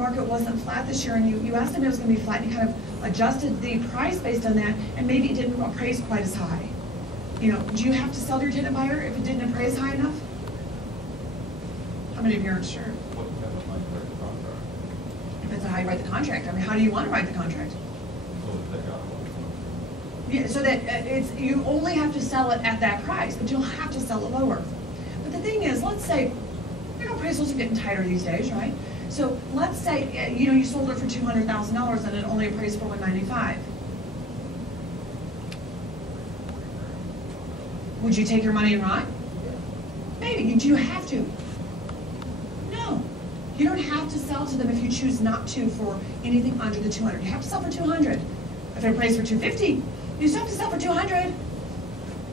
market wasn't flat this year, and you estimated it was going to be flat, and you kind of adjusted the price based on that, and maybe it didn't appraise quite as high. You know, do you have to sell to your tenant buyer if it didn't appraise high enough? How many of you aren't sure? Depends on how you write the contract. I mean, how do you want to write the contract? Yeah, so that you only have to sell it at that price, but you don't have to sell it lower. But the thing is, let's say, you know, appraisals are getting tighter these days, right? So let's say, you know, you sold it for $200,000 and it only appraised for $195,000. Would you take your money and run? Maybe. Do you have to? No. You don't have to sell to them if you choose not to for anything under the 200. You have to sell for 200. If it appraised for 250, you still have to sell for 200.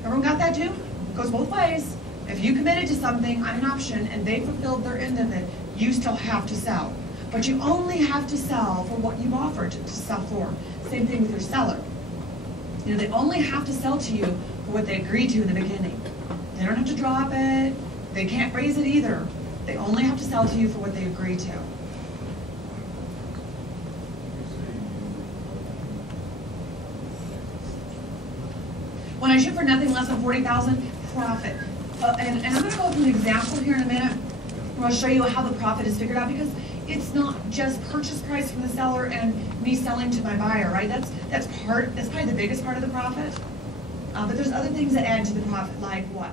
Everyone got that too? It goes both ways. If you committed to something on an option and they fulfilled their end of it, you still have to sell. But you only have to sell for what you've offered to sell for. Same thing with your seller. You know, they only have to sell to you for what they agreed to in the beginning. They don't have to drop it. They can't raise it either. They only have to sell to you for what they agreed to. When I shoot for nothing less than 40,000, profit. And I'm going to go through an example here in a minute where I'll show you how the profit is figured out, because it's not just purchase price from the seller and me selling to my buyer, right? That's probably the biggest part of the profit. But there's other things that add to the profit, like what?